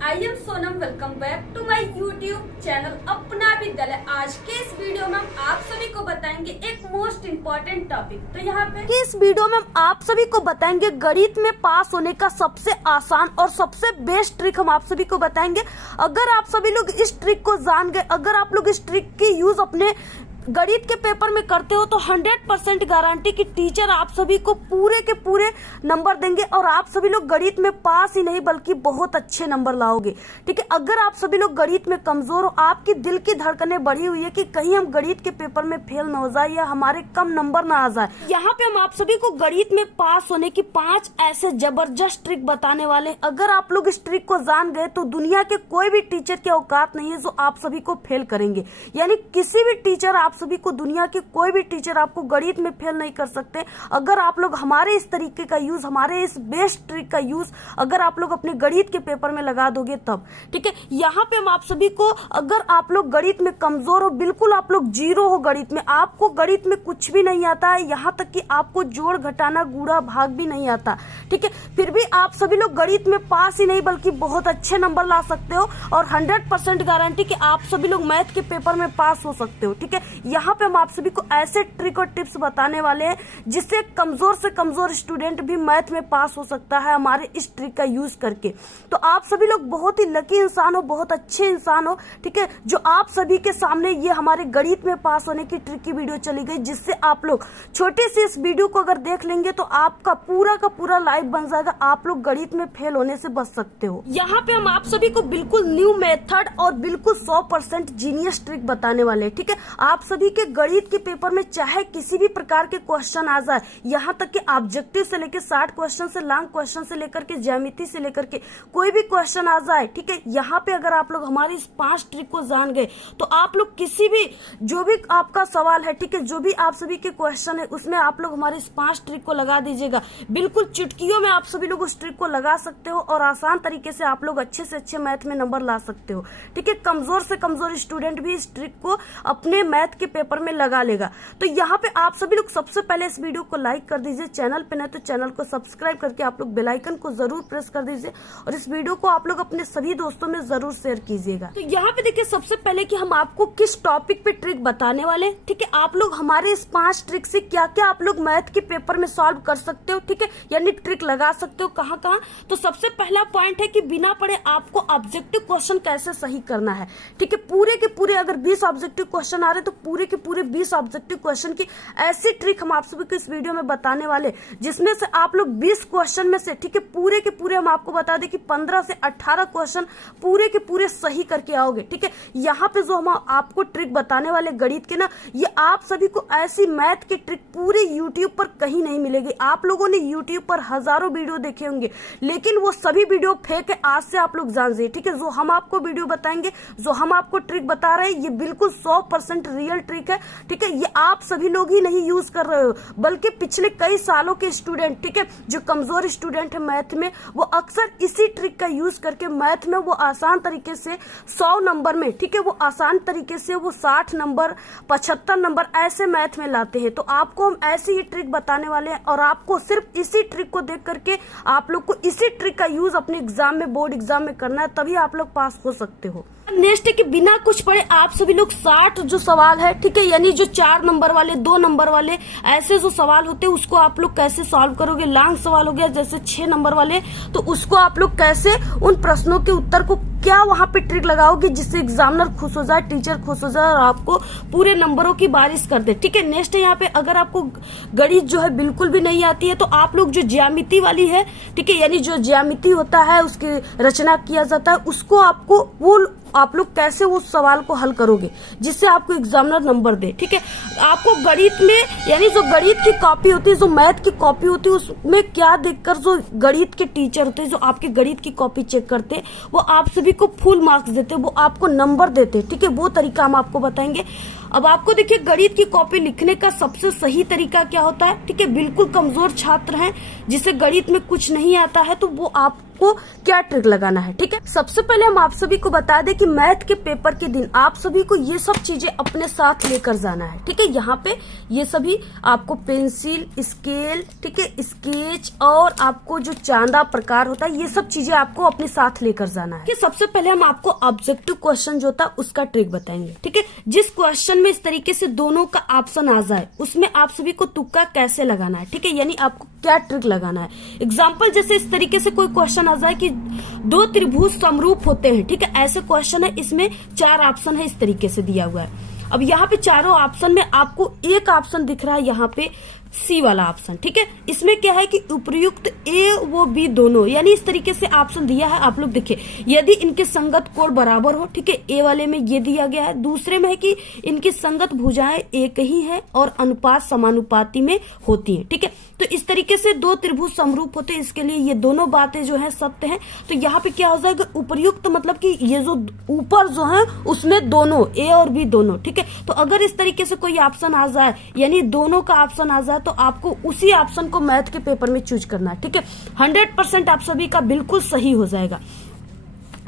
I am Sonam. Welcome back to my YouTube channel Apna Vidyalaya. आज के इस वीडियो में हम आप सभी को बताएंगे एक मोस्ट इम्पोर्टेंट टॉपिक। तो यहाँ पे इस वीडियो में हम आप सभी को बताएंगे गणित में पास होने का सबसे आसान और सबसे बेस्ट ट्रिक हम आप सभी को बताएंगे। अगर आप सभी लोग इस ट्रिक को जान गए, अगर आप लोग इस ट्रिक की यूज अपने गणित के पेपर में करते हो तो 100% गारंटी कि टीचर आप सभी को पूरे के पूरे नंबर देंगे और आप सभी लोग गणित में पास ही नहीं बल्कि बहुत अच्छे नंबर लाओगे। ठीक है, अगर आप सभी लोग गणित में कमजोर हो, आपकी दिल की धड़कनें बढ़ी हुई है कि कहीं हम गणित के पेपर में फेल ना हो जाए या हमारे कम नंबर ना आ जाए, यहाँ पे हम आप सभी को गणित में पास होने की 5 ऐसे जबरदस्त ट्रिक बताने वाले। अगर आप लोग इस ट्रिक को जान गए तो दुनिया के कोई भी टीचर की औकात नहीं है जो आप सभी को फेल करेंगे। यानी किसी भी टीचर, आप सभी को दुनिया के कोई भी टीचर आपको गणित में फेल नहीं कर सकते। अगर आप लोग हमारे इस तरीके का यूज, हमारे इस बेस्ट ट्रिक का यूज अगर आप लोग अपने गणित के पेपर में लगा दोगे तब। ठीक है, यहाँ पे हम आप सभी को, अगर आप लोग गणित में कमजोर हो, बिल्कुल आप लोग जीरो हो गणित में, आपको गणित में कुछ भी नहीं आता है, यहाँ तक कि आपको जोड़ घटाना गुणा भाग भी नहीं आता, ठीक है, फिर भी आप सभी लोग गणित में पास ही नहीं बल्कि बहुत अच्छे नंबर ला सकते हो और 100% गारंटी कि आप सभी लोग मैथ के पेपर में पास हो सकते हो। ठीक है, यहाँ पे हम आप सभी को ऐसे ट्रिक और टिप्स बताने वाले हैं जिससे कमजोर से कमजोर स्टूडेंट भी मैथ में पास हो सकता है हमारे इस ट्रिक का यूज करके। तो आप सभी लोग बहुत ही लकी इंसान हो, बहुत अच्छे इंसान हो, ठीक है, जो आप सभी के सामने ये हमारे गणित में पास होने की ट्रिक की वीडियो चली गई, जिससे आप लोग छोटे से इस वीडियो को अगर देख लेंगे तो आपका पूरा का पूरा लाइफ बन जाएगा, आप लोग गणित में फेल होने से बच सकते हो। यहाँ पे हम आप सभी को बिल्कुल न्यू मेथड और बिल्कुल 100% जीनियस ट्रिक बताने वाले हैं। ठीक है, आप सभी के गणित के पेपर में चाहे किसी भी प्रकार के क्वेश्चन आ जाए, यहाँ तक कि ऑब्जेक्टिव से लेकर 60 क्वेश्चन से लॉन्ग क्वेश्चन से लेकर के ज्यामिति से लेकर के कोई भी क्वेश्चन आ जाए, ठीक है, यहाँ पे अगर आप लोग हमारी इस 5 ट्रिक को जान गए तो आप लोग किसी भी, जो भी आपका सवाल है, ठीक है, जो भी आप सभी के क्वेश्चन है उसमें आप लोग हमारे इस 5 ट्रिक को लगा दीजिएगा। बिल्कुल चुटकियों में आप सभी लोग उस ट्रिक को लगा सकते हो और आसान तरीके से आप लोग अच्छे से अच्छे मैथ में नंबर ला सकते हो। ठीक है, कमजोर से कमजोर स्टूडेंट भी इस ट्रिक को अपने मैथ के पेपर में लगा लेगा। तो यहाँ पे आप सभी लोग सबसे पहले इस वीडियो को लाइक कर दीजिए, चैनल पे नहीं तो चैनल को सब्सक्राइब करके आप लोग बेल आइकन को जरूर प्रेस कर दीजिए और इस वीडियो को आप लोग अपने सभी दोस्तों में जरूर शेयर कीजिएगा। तो यहाँ पे देखिए सबसे पहले कि हम आपको किस टॉपिक पे ट्रिक बताने वाले। ठीक है, आप लोग हमारे इस 5 ट्रिक से क्या क्या आप लोग मैथ के पेपर में सॉल्व कर सकते हो, ठीक है, यानी ट्रिक लगा सकते हो कहाँ कहाँ। तो सबसे पहला पॉइंट है कि बिना पढ़े आपको ऑब्जेक्टिव क्वेश्चन कैसे सही करना है। ठीक है, पूरे के पूरे अगर 20 ऑब्जेक्टिव क्वेश्चन आ रहे तो पूरे के पूरे 20 ऑब्जेक्टिव क्वेश्चन की ऐसी ट्रिक हम आप सभी को इस वीडियो में बताने वाले, जिसमें से आप लोग 20 क्वेश्चन में से, ठीक है, पूरे के पूरे हम आपको बता दें कि 15 से 18 क्वेश्चन पूरे के पूरे सही करके आओगे। ठीक है, यहाँ पे जो हम आपको ट्रिक बताने वाले गणित के ना, ये आप सभी को ऐसी मैथ की ट्रिक पूरे यूट्यूब पर कहीं नहीं मिलेगी। आप लोगों ने यूट्यूब पर हजारों वीडियो देखे होंगे लेकिन वो सभी वीडियो फेक है, आज से आप लोग जान जाइए। ठीक है, जो हम आपको वीडियो बताएंगे, जो हम आपको ट्रिक बता रहे हैं, ये बिल्कुल 100% रियल ट्रिक है। ठीक है, ये आप सभी लोग ही नहीं यूज कर रहे हो बल्कि पिछले कई सालों के स्टूडेंट, ठीक है, जो कमजोर स्टूडेंट है मैथ में, वो अक्सर इसी ट्रिक का यूज करके मैथ में वो आसान तरीके से 100 नंबर में, ठीक है, वो आसान तरीके से वो 60 नंबर 75 नंबर ऐसे मैथ में लाते हैं। तो आपको हम ऐसी ही ट्रिक बताने वाले हैं और आपको सिर्फ इसी ट्रिक को देख करके आप लोग को इसी ट्रिक का यूज अपने एग्जाम में, बोर्ड एग्जाम में करना है, तभी आप लोग पास हो सकते हो। नेक्स्ट है कि बिना कुछ पढ़े आप सभी लोग 60 जो सवाल है, ठीक है, यानी जो 4 नंबर वाले, 2 नंबर वाले ऐसे जो सवाल होते हैं उसको आप लोग कैसे सॉल्व करोगे। लॉन्ग सवाल हो गया जैसे 6 नंबर वाले, तो उसको आप लोग कैसे उन प्रश्नों के उत्तर को क्या वहां पे ट्रिक लगाओगे जिससे एग्जामिनर खुश हो जाए, टीचर खुश हो जाए और आपको पूरे नंबरों की बारिश कर दे। ठीक है, नेक्स्ट है यहाँ पे अगर आपको गणित जो है बिल्कुल भी नहीं आती है तो आप लोग जो ज्यामिति वाली है, ठीक है, यानी जो ज्यामिति होता है उसकी रचना किया जाता है, उसको आपको वो आप लोग कैसे उस सवाल को हल करोगे जिससे आपको एग्जामिनर नंबर दे। ठीक है, आपको गणित में, यानी जो गणित की कॉपी होती है, जो मैथ की कॉपी होती है, उसमें क्या देखकर जो गणित के टीचर होते हैं, जो आपके गणित की कॉपी चेक करते हैं, वो आप सभी को फुल मार्क्स देते हैं, वो आपको नंबर देते हैं। ठीक है, वो तरीका हम आपको बताएंगे। अब आपको देखिए गणित की कॉपी लिखने का सबसे सही तरीका क्या होता है। ठीक है, बिल्कुल कमजोर छात्र हैं जिसे गणित में कुछ नहीं आता है तो वो आप आपको क्या ट्रिक लगाना है। ठीक है, सबसे पहले हम आप सभी को बता दें कि मैथ के पेपर के दिन आप सभी को ये सब चीजें अपने साथ लेकर जाना है। ठीक है, यहाँ पे ये सभी आपको पेंसिल, स्केल, ठीक है, स्केच और आपको जो चांदा प्रकार होता है, ये सब चीजें आपको अपने साथ लेकर जाना है। सबसे पहले हम आपको ऑब्जेक्टिव क्वेश्चन जो होता है उसका ट्रिक बताएंगे। ठीक है, जिस क्वेश्चन में इस तरीके से दोनों का ऑप्शन आ जाए उसमें आप सभी को तुक्का कैसे लगाना है। ठीक है, यानी आपको क्या ट्रिक लगाना है। एग्जाम्पल जैसे इस तरीके से कोई क्वेश्चन आ जाए कि दो त्रिभुज समरूप होते हैं। ठीक है, ऐसे क्वेश्चन है, इसमें 4 ऑप्शन है, इस तरीके से दिया हुआ है। अब यहाँ पे चारों ऑप्शन में आपको एक ऑप्शन दिख रहा है, यहाँ पे सी वाला ऑप्शन। ठीक है, इसमें क्या है कि उपयुक्त ए वो बी दोनों, यानी इस तरीके से ऑप्शन दिया है। आप लोग देखिए, यदि इनके संगत कोण बराबर हो, ठीक है, ए वाले में ये दिया गया है। दूसरे में है कि इनकी संगत भुजाएं एक ही है और अनुपात समानुपाती में होती है। ठीक है, तो इस तरीके से दो त्रिभुज समरूप होते हैं, इसके लिए ये दोनों बातें जो है सत्य हैं। तो यहाँ पे क्या हो जाएगा, उपर्युक्त मतलब कि ये जो ऊपर जो है उसमें दोनों ए और बी दोनों। ठीक है, तो अगर इस तरीके से कोई ऑप्शन आ जाए, यानी दोनों का ऑप्शन आ जाए, तो आपको उसी ऑप्शन को मैथ के पेपर में चूज करना है। ठीक है, 100% आप सभी का बिल्कुल सही हो जाएगा।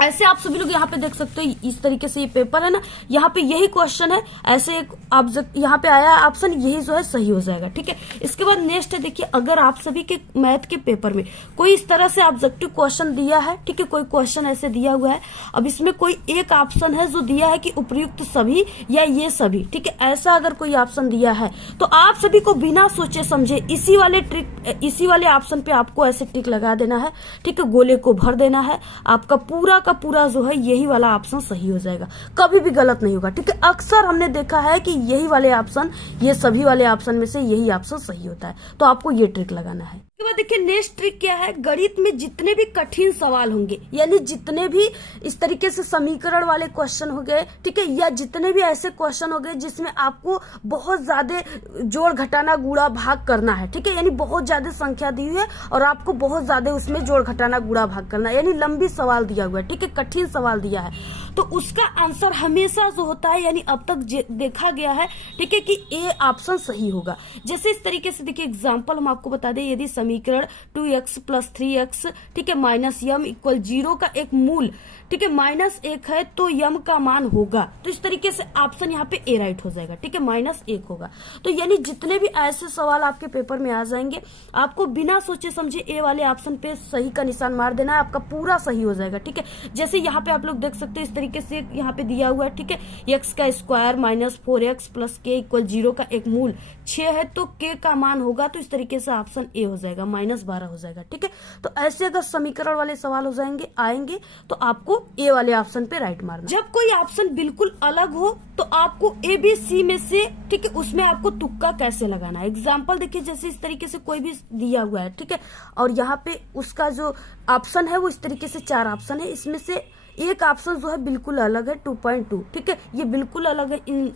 ऐसे आप सभी लोग यहाँ पे देख सकते हो, इस तरीके से ये पेपर है ना, यहाँ पे यही क्वेश्चन है, ऐसे एक ऑब्जेक्ट यहाँ पे आया ऑप्शन, यही जो है सही हो जाएगा। ठीक है, इसके बाद नेक्स्ट है, देखिए अगर आप सभी के मैथ के पेपर में कोई इस तरह से ऑब्जेक्टिव क्वेश्चन दिया है, ठीक है, कोई क्वेश्चन ऐसे दिया हुआ है, अब इसमें कोई एक ऑप्शन है जो दिया है कि उपयुक्त सभी या ये सभी। ठीक है, ऐसा अगर कोई ऑप्शन दिया है तो आप सभी को बिना सोचे समझे इसी वाले ऑप्शन पे आपको ऐसे टिक लगा देना है। ठीक है, गोले को भर देना है, आपका पूरा का पूरा जो है यही वाला ऑप्शन सही हो जाएगा, कभी भी गलत नहीं होगा। ठीक है, अक्सर हमने देखा है कि यही वाले ऑप्शन, ये सभी वाले ऑप्शन में से यही ऑप्शन सही होता है, तो आपको ये ट्रिक लगाना है। उसके बाद देखिए नेक्स्ट ट्रिक क्या है, गणित में जितने भी कठिन सवाल होंगे, यानी जितने भी इस तरीके से समीकरण वाले क्वेश्चन हो गए, ठीक है, या जितने भी ऐसे क्वेश्चन हो गए जिसमें आपको बहुत ज्यादा जोड़ घटाना गुणा भाग करना है। ठीक है, यानी बहुत ज्यादा संख्या दी हुई है और आपको बहुत ज्यादा उसमें जोड़ घटाना गुणा भाग करना है, यानी लंबी सवाल दिया हुआ है। ठीक है, कठिन सवाल दिया है, तो उसका आंसर हमेशा जो होता है, यानी अब तक देखा गया है, ठीक है, कि ए ऑप्शन सही होगा। जैसे इस तरीके से देखिए एग्जांपल हम आपको बता दें, यदि समीकरण 2x + 3x, ठीक है, - यम = 0 का एक मूल, ठीक है, -1 है, तो यम का मान होगा। तो इस तरीके से ऑप्शन यहाँ पे ए राइट हो जाएगा। ठीक है, -1 होगा। तो यानी जितने भी ऐसे सवाल आपके पेपर में आ जाएंगे, आपको बिना सोचे समझे ए वाले ऑप्शन पे सही का निशान मार देना है, आपका पूरा सही हो जाएगा। ठीक है, जैसे यहाँ पे आप लोग देख सकते हैं, इस तरीके से यहाँ पे दिया हुआ है, ठीक है, x² - 4x + k = 0 का एक मूल 6 है, तो k का मान होगा, तो इस तरीके से ऑप्शन ए हो जाएगा, -12 हो जाएगा। ठीक है, तो ऐसे अगर समीकरण वाले सवाल हो जाएंगे आएंगे तो आपको ए वाले ऑप्शन पे राइट मारना। जब कोई ऑप्शन बिल्कुल अलग हो तो आपको ए बी सी में से, ठीक है, उसमें आपको तुक्का कैसे लगाना है। एग्जाम्पल देखिए, जैसे इस तरीके से कोई भी दिया हुआ है, ठीक है, और यहाँ पे उसका जो ऑप्शन है वो इस तरीके से 4 ऑप्शन है, इसमें से एक ऑप्शन जो है बिल्कुल अलग है, 2.2। ठीक है, ये बिल्कुल अलग है, इन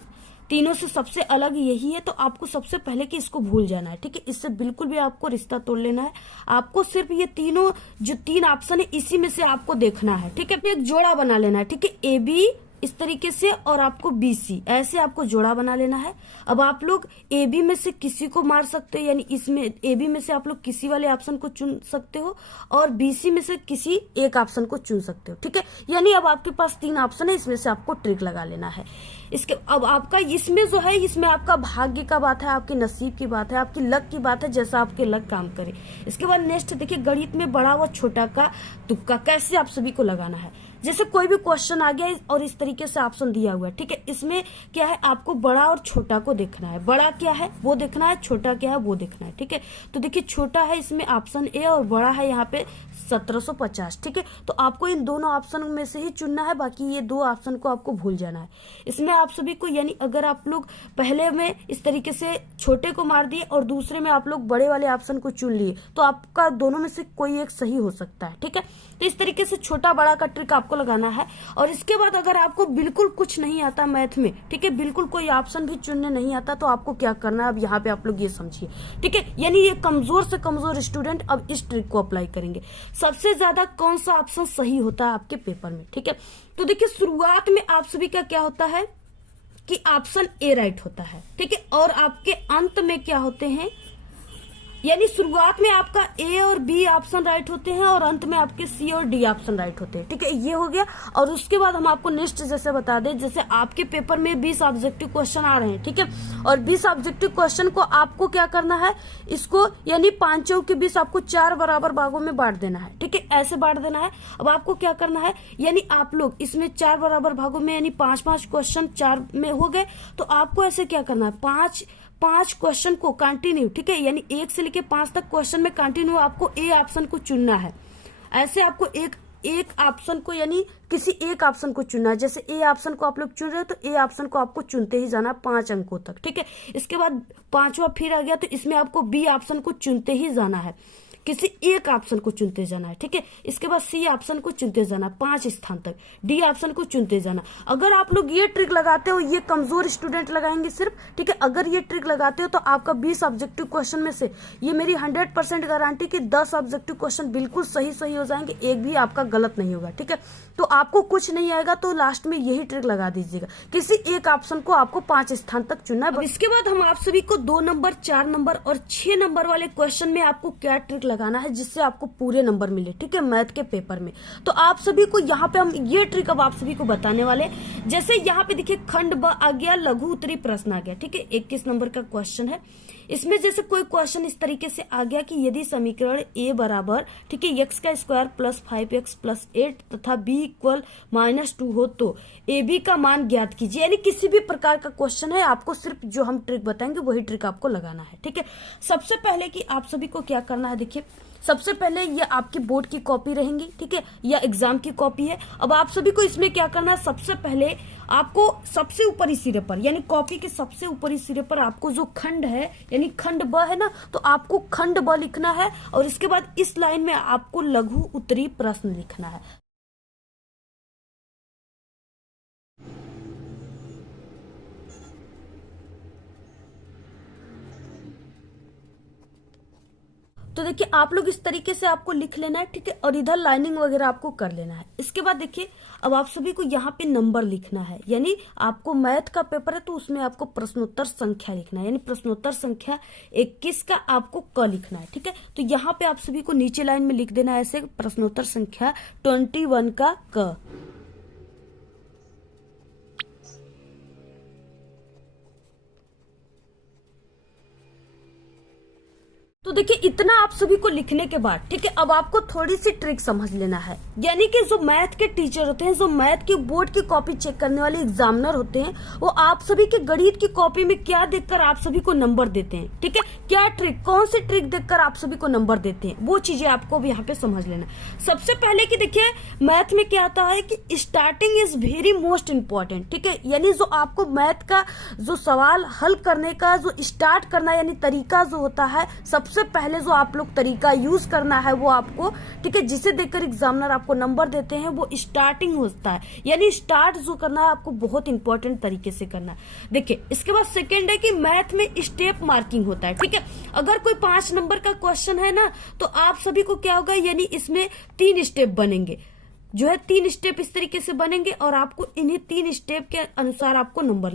तीनों से सबसे अलग यही है। तो आपको सबसे पहले कि इसको भूल जाना है। ठीक है, इससे बिल्कुल भी आपको रिश्ता तोड़ लेना है। आपको सिर्फ ये तीनों जो 3 ऑप्शन है इसी में से आपको देखना है। ठीक है, एक जोड़ा बना लेना है। ठीक है, ए बी इस तरीके से और आपको BC, ऐसे आपको जोड़ा बना लेना है। अब आप लोग AB में से किसी को मार सकते हो, यानी इसमें AB में से आप लोग किसी वाले ऑप्शन को चुन सकते हो और BC में से किसी एक ऑप्शन को चुन सकते हो। ठीक है, यानी अब आपके पास 3 ऑप्शन है, इसमें से आपको ट्रिक लगा लेना है। इसके अब आपका इसमें जो है, इसमें आपका भाग्य का बात है, आपके नसीब की बात है, आपकी लक की बात है, जैसा आपके लक काम करे। इसके बाद नेक्स्ट देखिए, गणित में बड़ा व छोटा का तुक्का कैसे आप सभी को लगाना है। जैसे कोई भी क्वेश्चन आ गया और इस तरीके से ऑप्शन दिया हुआ है, ठीक है, इसमें क्या है, आपको बड़ा और छोटा को देखना है। बड़ा क्या है वो देखना है, छोटा क्या है वो देखना है। ठीक है, तो देखिए छोटा है इसमें ऑप्शन ए और बड़ा है यहाँ पे 1750। ठीक है, तो आपको इन दोनों ऑप्शन में से ही चुनना है, बाकी ये 2 ऑप्शन को आपको भूल जाना है। इसमें आप सभी को, यानी अगर आप लोग पहले में इस तरीके से छोटे को मार दिए और दूसरे में आप लोग बड़े वाले ऑप्शन को चुन लिए, तो आपका दोनों में से कोई एक सही हो सकता है। ठीक है, तो इस तरीके से छोटा बड़ा का ट्रिक आपको लगाना है। और इसके बाद अगर आपको बिल्कुल कुछ नहीं आता मैथ में, ठीक है, बिल्कुल कोई ऑप्शन भी चुनने नहीं आता, तो आपको क्या करना है, अब यहाँ पे आप लोग ये समझिए। ठीक है, यानी ये कमजोर से कमजोर स्टूडेंट अब इस ट्रिक को अप्लाई करेंगे। सबसे ज्यादा कौन सा ऑप्शन सही होता है आपके पेपर में। ठीक है, तो देखिए शुरुआत में आप सभी का क्या होता है कि ऑप्शन ए राइट होता है। ठीक है, और आपके अंत में क्या होते हैं, यानी शुरुआत में आपका ए और बी ऑप्शन राइट होते हैं और अंत में आपके सी और डी ऑप्शन राइट होते हैं। ठीक है, ये हो गया। और उसके बाद हम आपको नेक्स्ट जैसे बता दें, जैसे आपके पेपर में 20 ऑब्जेक्टिव क्वेश्चन आ रहे हैं। ठीक है, और 20 ऑब्जेक्टिव क्वेश्चन को आपको क्या करना है, इसको यानी 5 चौक के 20 आपको 4 बराबर भागों में बांट देना है। ठीक है, ऐसे बांट देना है। अब आपको क्या करना है, यानी आप लोग इसमें 4 बराबर भागों में यानी 5-5 क्वेश्चन 4 में हो गए, तो आपको ऐसे क्या करना है, 5 क्वेश्चन को कंटिन्यू, ठीक है, यानी 1 से लेके 5 तक क्वेश्चन में कंटिन्यू आपको ए ऑप्शन को चुनना है। ऐसे आपको एक ऑप्शन को यानी किसी एक ऑप्शन को चुनना है। जैसे ए ऑप्शन को आप लोग चुन रहे हो तो ए ऑप्शन को आपको चुनते ही जाना 5 अंकों तक। ठीक है, इसके बाद 5वां फिर आ गया तो इसमें आपको बी ऑप्शन को चुनते ही जाना है, किसी एक ऑप्शन को चुनते जाना है। ठीक है, इसके बाद सी ऑप्शन को चुनते जाना 5 स्थान तक, डी ऑप्शन को चुनते जाना। अगर आप लोग ये ट्रिक लगाते हो, ये कमजोर स्टूडेंट लगाएंगे सिर्फ। ठीक है, अगर ये ट्रिक लगाते हो तो आपका 20 ऑब्जेक्टिव क्वेश्चन में से ये मेरी 100% गारंटी कि 10 ऑब्जेक्टिव क्वेश्चन बिल्कुल सही हो जाएंगे, एक भी आपका गलत नहीं होगा। ठीक है, तो आपको कुछ नहीं आएगा तो लास्ट में यही ट्रिक लगा दीजिएगा, किसी एक ऑप्शन को आपको 5 स्थान तक चुनना है। इसके बाद हम आप सभी को 2 नंबर, 4 नंबर और 6 नंबर वाले क्वेश्चन में आपको क्या ट्रिक लगाना है जिससे आपको पूरे नंबर मिले। ठीक है, मैथ के पेपर में। तो आप सभी को यहाँ पे हम ये ट्रिक अब आप सभी को बताने वाले। जैसे यहाँ पे देखिए खंड ब आ गया, लघु उत्तरी प्रश्न आ गया। ठीक है, 21 नंबर का क्वेश्चन है। इसमें जैसे कोई क्वेश्चन इस तरीके से आ गया कि यदि समीकरण a बराबर, ठीक है, x का स्क्वायर प्लस 5x प्लस 8 तथा b इक्वल -2 हो तो ab का मान ज्ञात कीजिए। यानी किसी भी प्रकार का क्वेश्चन है, आपको सिर्फ जो हम ट्रिक बताएंगे वही ट्रिक आपको लगाना है। ठीक है, सबसे पहले कि आप सभी को क्या करना है, देखिए सबसे पहले ये आपकी बोर्ड की कॉपी रहेंगी। ठीक है, या एग्जाम की कॉपी है। अब आप सभी को इसमें क्या करना है, सबसे पहले आपको सबसे ऊपरी सिरे पर यानी कॉपी के सबसे ऊपरी सिरे पर आपको जो खंड है यानी खंड ब है ना, तो आपको खंड ब लिखना है और इसके बाद इस लाइन में आपको लघु उत्तरी प्रश्न लिखना है। तो देखिए आप लोग इस तरीके से आपको लिख लेना है। ठीक है, और इधर लाइनिंग वगैरह आपको कर लेना है। इसके बाद देखिए अब आप सभी को यहाँ पे नंबर लिखना है, यानी आपको मैथ का पेपर है तो उसमें आपको प्रश्नोत्तर संख्या लिखना है, यानी प्रश्नोत्तर संख्या 21 का आपको क लिखना है। ठीक है, तो यहाँ पे आप सभी को नीचे लाइन में लिख देना है ऐसे, प्रश्नोत्तर संख्या 21 का क। तो देखिए इतना आप सभी को लिखने के बाद, ठीक है, अब आपको थोड़ी सी ट्रिक समझ लेना है। यानी कि जो मैथ के टीचर होते हैं, जो मैथ की बोर्ड की कॉपी चेक करने वाले एग्जामिनर होते हैं, वो आप सभी के गणित की कॉपी में क्या देखकर आप सभी को नंबर देते हैं। ठीक है, क्या ट्रिक, कौन सी ट्रिक देखकर आप सभी को नंबर देते हैं, वो चीजें आपको भी यहाँ पे समझ लेना। सबसे पहले कि देखिए मैथ में क्या आता है कि starting is very most important. ठीक है, यानी जो आपको मैथ का जो सवाल हल करने का जो स्टार्ट करना यानी तरीका जो होता है, सबसे पहले जो आप लोग तरीका यूज करना है वो आपको, ठीक है, जिसे देखकर एग्जामिनर आपको नंबर देते हैं, वो स्टार्टिंग होता है। यानी स्टार्ट जो करना है आपको बहुत इंपॉर्टेंट तरीके से करना है। देखिए इसके बाद सेकेंड है कि मैथ में स्टेप मार्किंग होता है। ठीक है, अगर कोई 5 नंबर का क्वेश्चन है ना, तो आप सभी को क्या होगा, यानी इसमें 3 स्टेप बनेंगे, जो है 3 स्टेप इस तरीके से बनेंगे और आपको इन्हीं 3 स्टेप के अनुसार आपको नंबर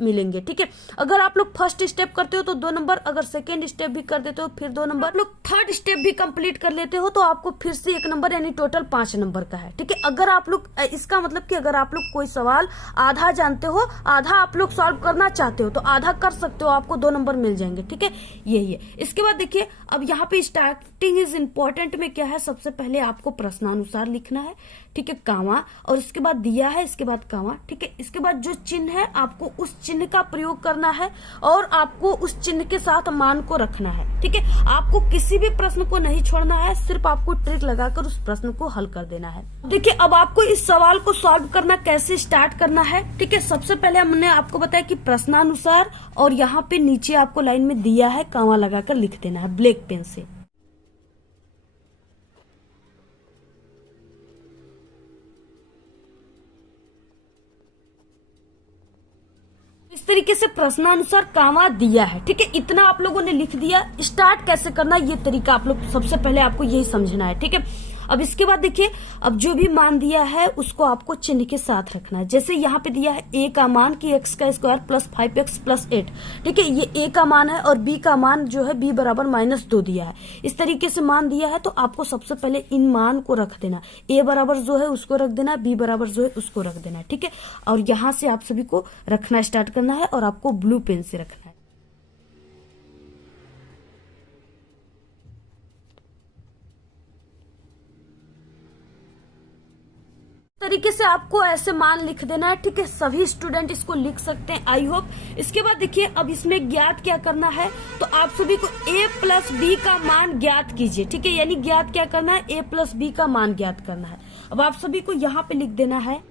मिलेंगे। ठीक है, अगर आप लोग फर्स्ट स्टेप करते हो तो 2 नंबर, अगर सेकेंड स्टेप भी कर देते हो फिर 2 नंबर, आप लोग थर्ड स्टेप भी कंप्लीट कर लेते हो तो आपको फिर से 1 नंबर, यानी टोटल 5 नंबर का है। ठीक है, अगर आप लोग, इसका मतलब कि अगर आप लोग कोई सवाल आधा जानते हो, आधा आप लोग सॉल्व करना चाहते हो तो आधा कर सकते हो, आपको 2 नंबर मिल जाएंगे। ठीक है, यही है। इसके बाद देखिए अब यहाँ पे स्टार्टिंग इज इम्पोर्टेंट में क्या है, सबसे पहले आपको प्रश्नानुसार लिखना है। ठीक है, कामा, और इसके बाद दिया है, इसके बाद कामा। ठीक है, इसके बाद जो चिन्ह है आपको उस चिन्ह का प्रयोग करना है और आपको उस चिन्ह के साथ मान को रखना है। ठीक है, आपको किसी भी प्रश्न को नहीं छोड़ना है, सिर्फ आपको ट्रिक लगाकर उस प्रश्न को हल कर देना है। देखिए अब आपको इस सवाल को सॉल्व करना कैसे स्टार्ट करना है। ठीक है, सबसे पहले हमने आपको बताया कि प्रश्नानुसार, और यहाँ पे नीचे आपको लाइन में दिया है, कामा लगाकर लिख देना है ब्लैक पेन से। इस तरीके से प्रश्नानुसार कामा दिया है। ठीक है, इतना आप लोगों ने लिख दिया। स्टार्ट कैसे करना ये तरीका आप लोग सबसे पहले आपको यही समझना है। ठीक है, अब इसके बाद देखिए, अब जो भी मान दिया है उसको आपको चिन्ह के साथ रखना है। जैसे यहाँ पे दिया है a का मान कि x का स्क्वायर प्लस 5x प्लस 8, ठीक है, ये a का मान है और b का मान जो है b बराबर -2 दिया है। इस तरीके से मान दिया है तो आपको सबसे पहले इन मान को रख देना, a बराबर जो है उसको रख देना, b बराबर जो है उसको रख देना, ठीक है। और यहाँ से आप सभी को रखना स्टार्ट करना है और आपको ब्लू पेन से रखना है। तरीके से आपको ऐसे मान लिख देना है, ठीक है। सभी स्टूडेंट इसको लिख सकते हैं, आई होप। इसके बाद देखिए, अब इसमें ज्ञात क्या करना है, तो आप सभी को a प्लस बी का मान ज्ञात कीजिए, ठीक है। यानी ज्ञात क्या करना है, a प्लस बी का मान ज्ञात करना है। अब आप सभी को यहाँ पे लिख देना है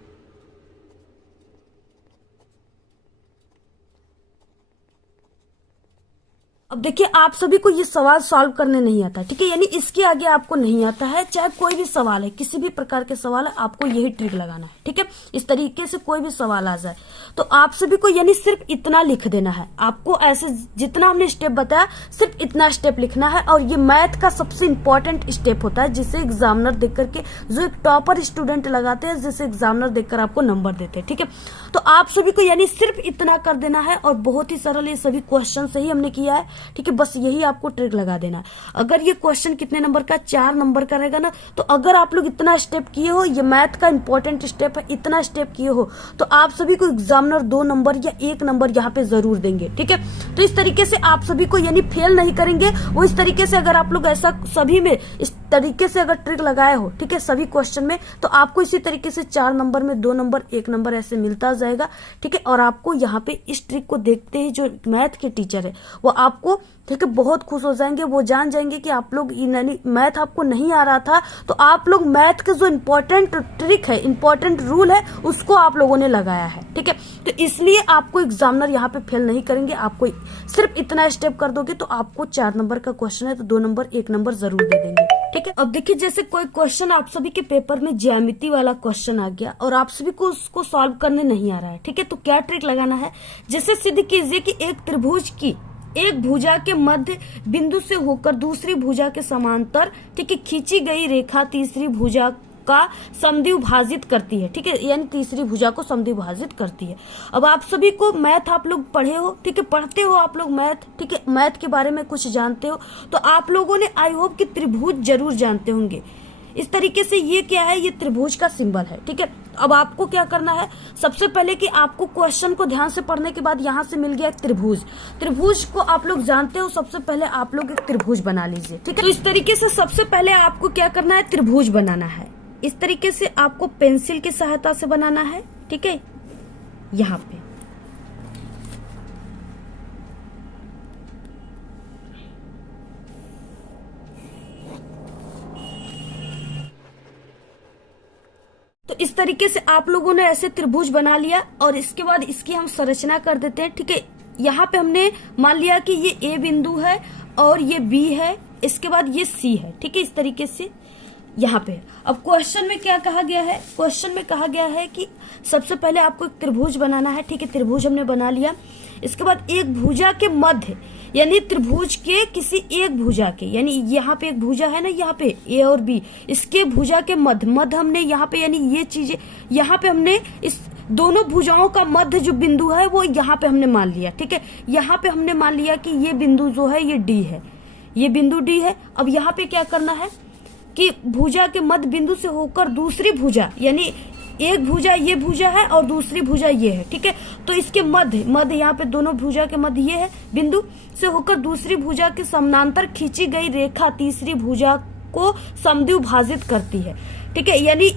अब देखिए, आप सभी को ये सवाल सॉल्व करने नहीं आता, ठीक है। यानी इसके आगे आपको नहीं आता है, चाहे कोई भी सवाल है, किसी भी प्रकार के सवाल है, आपको यही ट्रिक लगाना है, ठीक है। इस तरीके से कोई भी सवाल आ जाए तो आप सभी को यानी सिर्फ इतना लिख देना है। आपको ऐसे जितना हमने स्टेप बताया सिर्फ इतना स्टेप लिखना है। और ये मैथ का सबसे इंपॉर्टेंट स्टेप होता है, जिसे एग्जामिनर देख करके, जो एक टॉपर स्टूडेंट लगाते हैं, जिसे एग्जामिनर देखकर आपको नंबर देते हैं, ठीक है। तो आप सभी को यानी सिर्फ इतना कर देना है और बहुत ही सरल, ये सभी क्वेश्चन से ही हमने किया है, ठीक है। बस यही आपको ट्रिक लगा देना है। अगर ये क्वेश्चन कितने नंबर का, 4 नंबर का रहेगा ना, तो अगर आप लोग इतना स्टेप किए हो, ये मैथ का इंपॉर्टेंट स्टेप है, इतना स्टेप किए हो तो आप सभी को एग्जामिनर 2 नंबर या 1 नंबर यहाँ पे जरूर देंगे, ठीक है। तो इस तरीके से आप सभी को यानी फेल नहीं करेंगे। वो इस तरीके से अगर आप लोग ऐसा सभी में इस तरीके से अगर ट्रिक लगाए हो, ठीक है, सभी क्वेश्चन में, तो आपको इसी तरीके से 4 नंबर में 2 नंबर 1 नंबर ऐसे मिलता जाएगा, ठीक है। और आपको यहाँ पे इस ट्रिक को देखते ही जो मैथ के टीचर है वो आपको, ठीक है, बहुत खुश हो जाएंगे। वो जान जाएंगे कि आप लोग मैथ आपको नहीं आ रहा था, तो आप लोग मैथ के जो इम्पोर्टेंट ट्रिक है, इम्पोर्टेंट रूल है, उसको आप लोगों ने लगाया है, ठीक है। तो इसलिए आपको एग्जामिनर यहाँ पे फेल नहीं करेंगे। आपको सिर्फ इतना स्टेप कर दोगे तो आपको 4 नंबर का क्वेश्चन है तो 2 नंबर 1 नंबर जरूर दे देंगे, ठीक है। अब देखिए, जैसे कोई क्वेश्चन आप सभी के पेपर में ज्यामिति वाला क्वेश्चन आ गया और आप सभी को उसको सॉल्व करने नहीं आ रहा है, ठीक है, तो क्या ट्रिक लगाना है। जैसे सिद्ध कीजिए कि एक त्रिभुज की एक भुजा के मध्य बिंदु से होकर दूसरी भुजा के समांतर, ठीक है, खींची गई रेखा तीसरी भुजा का समद्विभाजित करती है, ठीक है। यानी तीसरी भुजा को समद्विभाजित करती है। अब आप सभी को मैथ आप लोग पढ़े हो, ठीक है, पढ़ते हो आप लोग मैथ, ठीक है, मैथ के बारे में कुछ जानते हो, तो आप लोगों ने आई होप कि त्रिभुज जरूर जानते होंगे। इस तरीके से ये क्या है, ये त्रिभुज का सिंबल है, ठीक है। अब आपको क्या करना है, सबसे पहले कि आपको क्वेश्चन को ध्यान से पढ़ने के बाद यहाँ से मिल गया एक त्रिभुज। त्रिभुज को आप लोग जानते हो, सबसे पहले आप लोग एक त्रिभुज बना लीजिए, ठीक है। तो इस तरीके से सबसे पहले आपको क्या करना है, त्रिभुज बनाना है। इस तरीके से आपको पेंसिल की सहायता से बनाना है, ठीक है, यहाँ पे। तो इस तरीके से आप लोगों ने ऐसे त्रिभुज बना लिया और इसके बाद इसकी हम संरचना कर देते हैं, ठीक है। यहाँ पे हमने मान लिया कि ये A बिंदु है और ये B है, इसके बाद ये C है, ठीक है। इस तरीके से यहाँ पे अब क्वेश्चन में क्या कहा गया है, क्वेश्चन में कहा गया है कि सबसे पहले आपको एक त्रिभुज बनाना है, ठीक है। त्रिभुज हमने बना लिया। इसके बाद एक भुजा के मध्य, यानी त्रिभुज के किसी एक भुजा के, यानी यहाँ पे एक भुजा है ना, यहाँ पे A और B, इसके भुजा के मध्य हमने यहाँ पे, यानी ये चीजें यहाँ पे हमने इस दोनों भुजाओं का मध्य जो बिंदु है वो यहाँ पे हमने मान लिया, ठीक है। यहाँ पे हमने मान लिया कि ये बिंदु जो है ये D है, ये बिंदु D है। अब यहाँ पे क्या करना है कि भुजा के मध्य बिंदु से होकर दूसरी भुजा, यानी एक भुजा ये भुजा है और दूसरी भुजा ये है, ठीक है। तो इसके मध्य यहाँ पे दोनों भुजा के मध्य ये है बिंदु से होकर दूसरी भुजा के समानांतर खींची गई रेखा तीसरी भुजा को समद्विभाजित करती है, ठीक है। यानी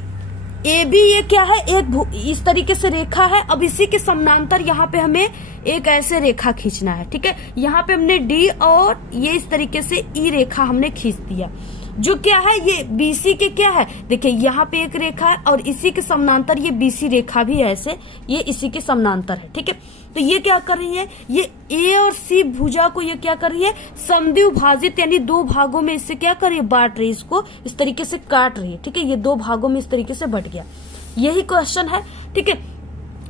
ए बी ये क्या है, एक इस तरीके से रेखा है। अब इसी के समानांतर यहाँ पे हमें एक ऐसे रेखा खींचना है, ठीक है। यहाँ पे हमने डी और ये इस तरीके से ई रेखा हमने खींच दिया, जो क्या है ये बीसी के क्या है, देखिए यहाँ पे एक रेखा है और इसी के समानांतर ये बीसी रेखा भी है, ऐसे ये इसी के समानांतर है, ठीक है। तो ये क्या कर रही है, ये ए और सी भुजा को ये क्या कर रही है, समद्विभाजित, यानी 2 भागों में इससे क्या कर रही है, बांट रही है, इसको इस तरीके से काट रही है, ठीक है। ये 2 भागों में इस तरीके से बट गया, यही क्वेश्चन है, ठीक है।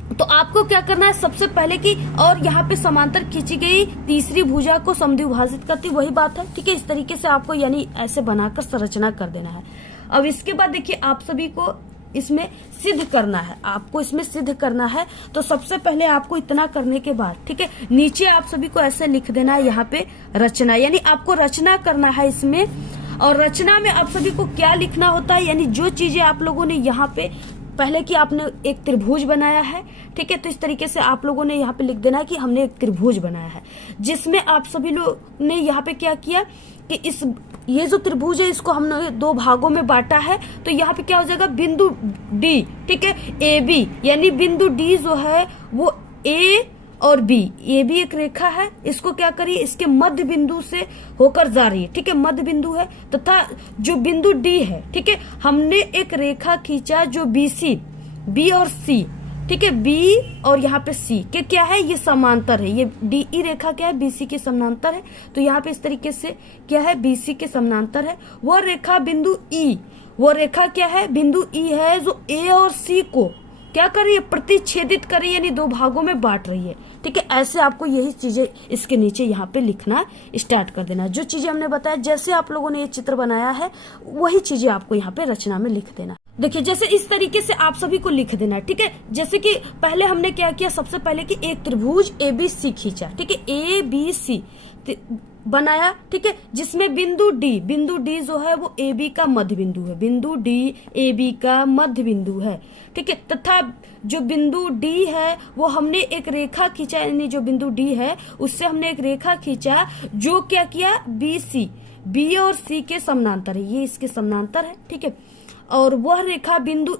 तो आपको क्या करना है, सबसे पहले कि और यहाँ पे समांतर खींची गई तीसरी भुजा को समद्विभाजित करती, वही बात है, ठीक है। इस तरीके से आपको यानी ऐसे बनाकर संरचना कर देना है। अब इसके बाद देखिए आप सभी को इसमें सिद्ध करना है, आपको इसमें सिद्ध करना है। तो सबसे पहले आपको इतना करने के बाद, ठीक है, नीचे आप सभी को ऐसे लिख देना है यहाँ पे रचना, यानी आपको रचना करना है इसमें। और रचना में आप सभी को क्या लिखना होता है, यानी जो चीजें आप लोगों ने यहाँ पे पहले कि आपने एक त्रिभुज बनाया है, ठीक है, तो इस तरीके से आप लोगों ने यहाँ पे लिख देना है कि हमने एक त्रिभुज बनाया है, जिसमें आप सभी लोग ने यहाँ पे क्या किया कि ये जो त्रिभुज है इसको हमने 2 भागों में बांटा है। तो यहाँ पे क्या हो जाएगा, बिंदु डी, ठीक है, ए बी, यानी बिंदु डी जो है वो ए और बी, ये भी एक रेखा है, इसको क्या करिए, इसके मध्य बिंदु से होकर जा रही है, ठीक है, मध्य बिंदु है, तथा जो बिंदु डी है, ठीक है, हमने एक रेखा खींचा जो बीसी, बी और सी, ठीक है, बी और यहाँ पे सी के क्या है, ये समांतर है, ये डी ई रेखा क्या है, बीसी के समांतर है। तो यहाँ पे इस तरीके से क्या है, बीसी के समांतर है। वह रेखा बिंदु ई, वो रेखा क्या है, बिंदु ई है जो ए और सी को क्या कर रही है, प्रतिच्छेदित कर रही है, यानी 2 भागों में बांट रही है, ठीक है। ऐसे आपको यही चीजें इसके नीचे यहाँ पे लिखना स्टार्ट कर देना। जो चीजें हमने बताया, जैसे आप लोगों ने ये चित्र बनाया है वही चीजें आपको यहाँ पे रचना में लिख देना। देखिए जैसे इस तरीके से आप सभी को लिख देना, ठीक है। जैसे कि पहले हमने क्या किया, सबसे पहले कि एक त्रिभुज ए बी सी खींचा, ठीक है, ए बी सी बनाया, ठीक है, जिसमें बिंदु डी जो है वो ए बी का मध्य बिंदु है, बिंदु डी ए बी का मध्य बिंदु है, ठीक है, तथा जो बिंदु डी है वो हमने एक रेखा खींचा, यानी जो बिंदु डी है उससे हमने एक रेखा खींचा जो क्या किया, बी सी, बी और सी के समानांतर है, ये इसके समानांतर है, ठीक है। और वह रेखा बिंदु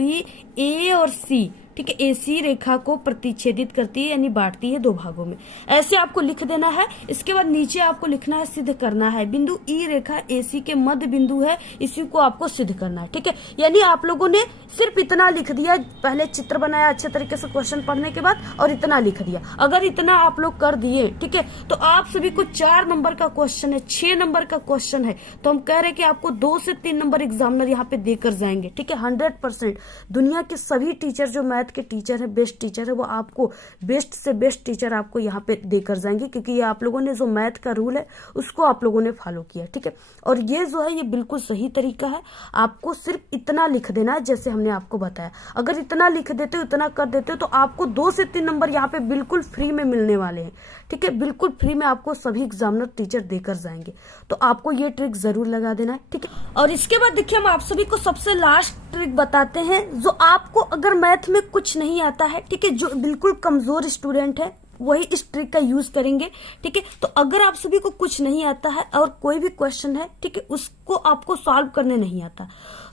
ई, ए और सी, ठीक है, एसी रेखा को प्रतिच्छेदित करती है, यानी बांटती है 2 भागों में। ऐसे आपको लिख देना है। इसके बाद नीचे आपको लिखना है, सिद्ध करना है, बिंदु ई रेखा एसी के मध्य बिंदु है, इसी को आपको सिद्ध करना है, ठीक है। यानी आप लोगों ने सिर्फ इतना लिख दिया, पहले चित्र बनाया अच्छे तरीके से क्वेश्चन पढ़ने के बाद, और इतना लिख दिया। अगर इतना आप लोग कर दिए, ठीक है, तो आप सभी को 4 नंबर का क्वेश्चन है, 6 नंबर का क्वेश्चन है, तो हम कह रहे हैं कि आपको 2 से 3 नंबर एग्जामिनर यहाँ पे देकर जाएंगे, ठीक है। 100% दुनिया के सभी टीचर जो मैथ के टीचर है, बेस्ट टीचर है, वो आपको बेस्ट से बेस्ट टीचर आपको यहाँ पे देकर जाएंगे, क्योंकि ये आप लोगों ने जो मैथ का रूल है उसको आप लोगों ने फॉलो किया, ठीक है। और ये जो है ये बिल्कुल सही तरीका है, आपको सिर्फ इतना लिख देना है जैसे हमने आपको बताया। अगर इतना लिख देते हो, इतना कर देते हो, तो आपको 2 से 3 नंबर यहाँ पे बिल्कुल फ्री में मिलने वाले हैं, ठीक है, बिल्कुल फ्री में आपको सभी एग्जामिनर टीचर देकर जाएंगे। तो आपको ये ट्रिक जरूर लगा देना है, ठीक है। और इसके बाद देखिए हम आप सभी को सबसे लास्ट ट्रिक बताते हैं, जो आपको अगर मैथ में कुछ नहीं आता है, ठीक है, जो बिल्कुल कमजोर स्टूडेंट है वही इस ट्रिक का यूज करेंगे, ठीक है। तो अगर आप सभी को कुछ नहीं आता है और कोई भी क्वेश्चन है, ठीक है, उसको आपको सॉल्व करने नहीं आता,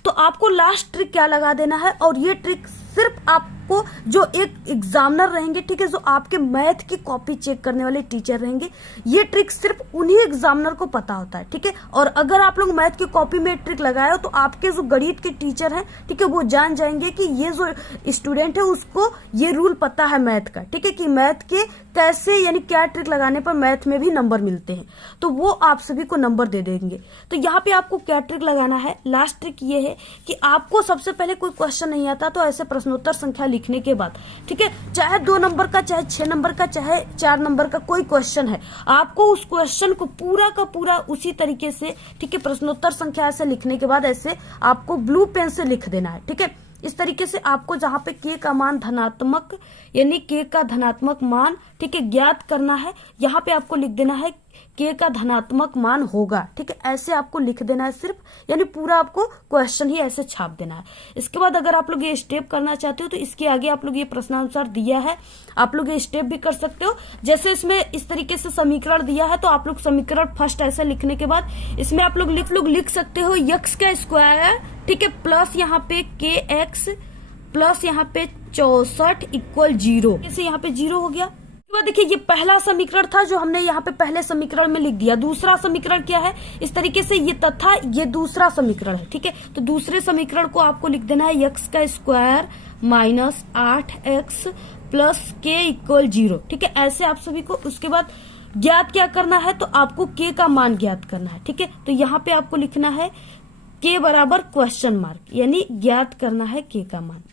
तो आपको लास्ट ट्रिक क्या लगा देना है, और ये ट्रिक सिर्फ आपको जो एक एग्जामिनर रहेंगे, ठीक है, जो आपके मैथ की कॉपी चेक करने वाले टीचर रहेंगे, ये ट्रिक सिर्फ उन्हीं एग्जामिनर को पता होता है, ठीक है। और अगर आप लोग मैथ की कॉपी में ट्रिक लगाए हो तो आपके जो गणित के टीचर हैं, ठीक है, वो जान जाएंगे कि ये जो स्टूडेंट है उसको ये रूल पता है मैथ का, ठीक है, कि मैथ के कैसे यानी क्या ट्रिक लगाने पर मैथ में भी नंबर मिलते हैं, तो वो आप सभी को नंबर दे देंगे। तो यहाँ पे आपको क्या ट्रिक लगाना है, लास्ट ट्रिक ये है कि आपको सबसे पहले कोई क्वेश्चन नहीं आता तो ऐसे प्रश्नोत्तर संख्या लिखने के बाद, ठीक है, चाहे 2 नंबर का, चाहे 6 नंबर का, चाहे 4 नंबर का कोई क्वेश्चन है, आपको उस क्वेश्चन को पूरा का पूरा उसी तरीके से, ठीक है, प्रश्नोत्तर संख्या ऐसे लिखने के बाद ऐसे आपको ब्लू पेन से लिख देना है, ठीक है। इस तरीके से आपको जहां पे के का मान धनात्मक, यानी के का धनात्मक मान, ठीक है, ज्ञात करना है, यहाँ पे आपको लिख देना है के का धनात्मक मान होगा, ठीक है, ऐसे आपको लिख देना है सिर्फ, यानी पूरा आपको क्वेश्चन ही ऐसे छाप देना है। इसके बाद अगर आप लोग ये स्टेप करना चाहते हो तो इसके आगे आप लोग ये प्रश्नानुसार दिया है, आप लोग ये स्टेप भी कर सकते हो। जैसे इसमें इस तरीके से समीकरण दिया है तो आप लोग समीकरण फर्स्ट ऐसे लिखने के बाद इसमें आप लोग लिख सकते हो x का स्क्वायर, ठीक है, प्लस यहाँ पे के एक्स प्लस यहाँ पे 64 इक्वल 0, जैसे यहाँ पे 0 हो गया। देखिए ये पहला समीकरण था जो हमने यहाँ पे पहले समीकरण में लिख दिया। दूसरा समीकरण क्या है, इस तरीके से ये तथा ये दूसरा समीकरण है, ठीक है। तो दूसरे समीकरण को आपको लिख देना है x का स्क्वायर माइनस 8x प्लस के इक्वल 0, ठीक है। ऐसे आप सभी को उसके बाद ज्ञात क्या करना है, तो आपको के का मान ज्ञात करना है, ठीक है। तो यहाँ पे आपको लिखना है के बराबर क्वेश्चन मार्क, यानी ज्ञात करना है के का मान।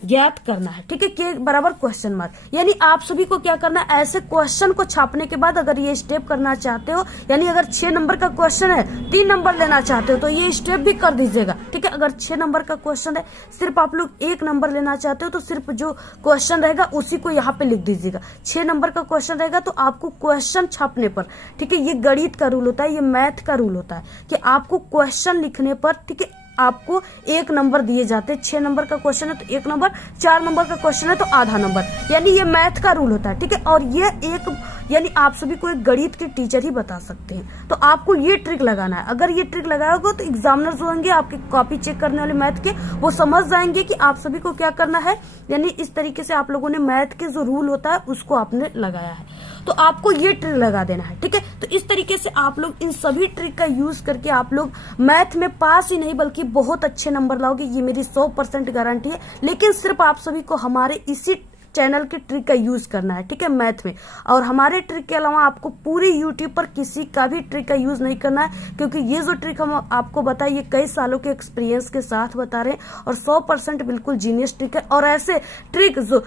ज्ञात करना है, ठीक है। के बराबर क्वेश्चन मार्क, यानी आप सभी को क्या करना है, ऐसे क्वेश्चन को छापने के बाद अगर ये स्टेप करना चाहते हो, यानी अगर 6 नंबर का क्वेश्चन है 3 नंबर लेना चाहते हो तो ये स्टेप भी कर दीजिएगा, ठीक है। अगर 6 नंबर का क्वेश्चन है सिर्फ आप लोग 1 नंबर लेना चाहते हो तो सिर्फ जो क्वेश्चन रहेगा उसी को यहाँ पे लिख दीजिएगा। 6 नंबर का क्वेश्चन रहेगा तो आपको क्वेश्चन छापने पर, ठीक है, ये गणित का रूल होता है, ये मैथ का रूल होता है कि आपको क्वेश्चन लिखने पर, ठीक है, आपको 1 नंबर दिए जाते हैं। 6 नंबर का क्वेश्चन है तो 1 नंबर, 4 नंबर का क्वेश्चन है तो आधा नंबर, यानी ये मैथ का रूल होता है, ठीक है। और ये एक, यानी आप सभी को एक गणित के टीचर ही बता सकते हैं, तो आपको ये ट्रिक लगाना है। अगर ये ट्रिक लगाओगे तो एग्जामिनर जो होंगे आपकी कॉपी चेक करने वाले मैथ के, वो समझ जाएंगे कि आप सभी को क्या करना है, यानी इस तरीके से आप लोगों ने मैथ के जो रूल होता है उसको आपने लगाया है, तो आपको ये ट्रिक लगा देना है, ठीक है। तो इस तरीके से आप लोग इन सभी ट्रिक का यूज करके आप लोग मैथ में पास ही नहीं बल्कि बहुत अच्छे नंबर लाओगे, ये मेरी 100% गारंटी है। लेकिन सिर्फ आप सभी को हमारे इसी चैनल के ट्रिक का यूज करना है, ठीक है, मैथ में। और हमारे ट्रिक के अलावा आपको पूरी यूट्यूब पर किसी का भी ट्रिक का यूज नहीं करना है, क्योंकि ये जो ट्रिक हम आपको बताए ये कई सालों के एक्सपीरियंस के साथ बता रहे हैं और 100% बिल्कुल जीनियस ट्रिक है। और ऐसे ट्रिक जो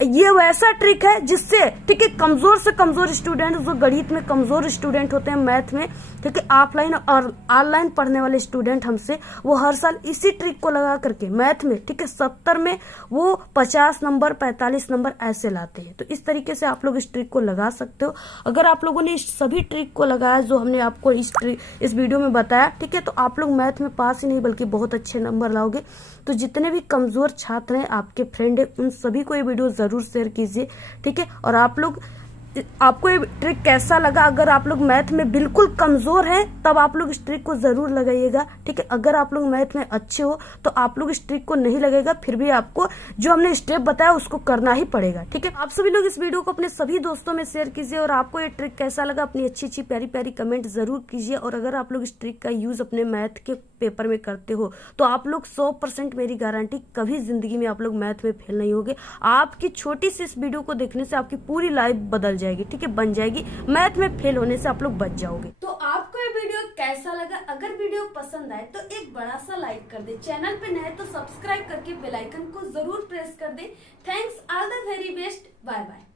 ये वैसा ट्रिक है जिससे, ठीक है, कमजोर से कमजोर स्टूडेंट, जो गणित में कमजोर स्टूडेंट होते हैं, मैथ में, ठीक है, ऑफलाइन और ऑनलाइन पढ़ने वाले स्टूडेंट हमसे, वो हर साल इसी ट्रिक को लगा करके मैथ में, ठीक है, 70 में वो 50 नंबर 45 नंबर ऐसे लाते हैं। तो इस तरीके से आप लोग इस ट्रिक को लगा सकते हो। अगर आप लोगों ने इस सभी ट्रिक को लगाया जो हमने आपको इस वीडियो में बताया, ठीक है, तो आप लोग मैथ में पास ही नहीं बल्कि बहुत अच्छे नंबर लाओगे। तो जितने भी कमजोर छात्र हैं, आपके फ्रेंड है, उन सभी को ये वीडियो जरूर शेयर कीजिए, ठीक है। और आपको ये ट्रिक कैसा लगा, अगर आप लोग मैथ में बिल्कुल कमजोर हैं तब आप लोग इस ट्रिक को जरूर लगाइएगा, ठीक है। अगर आप लोग मैथ में अच्छे हो तो आप लोग इस ट्रिक को नहीं लगाएगा, फिर भी आपको जो हमने स्टेप बताया उसको करना ही पड़ेगा, ठीक है। आप सभी लोग इस वीडियो को अपने सभी दोस्तों में शेयर कीजिए और आपको ये ट्रिक कैसा लगा अपनी अच्छी अच्छी प्यारी प्यारी कमेंट जरूर कीजिए। और अगर आप लोग इस ट्रिक का यूज अपने मैथ के पेपर में करते हो तो आप लोग 100% मेरी गारंटी, कभी जिंदगी में आप लोग मैथ में फेल नहीं होगे। आपकी छोटी सी इस वीडियो को देखने से आपकी पूरी लाइफ बदल जाएगी, ठीक है, बन जाएगी। मैथ में फेल होने से आप लोग बच जाओगे। तो आपको ये वीडियो कैसा लगा? अगर वीडियो पसंद आए तो एक बड़ा सा लाइक कर दे, चैनल पे नए तो सब्सक्राइब करके बेल आइकन को जरूर प्रेस कर दे। Thanks, all the very best, bye bye.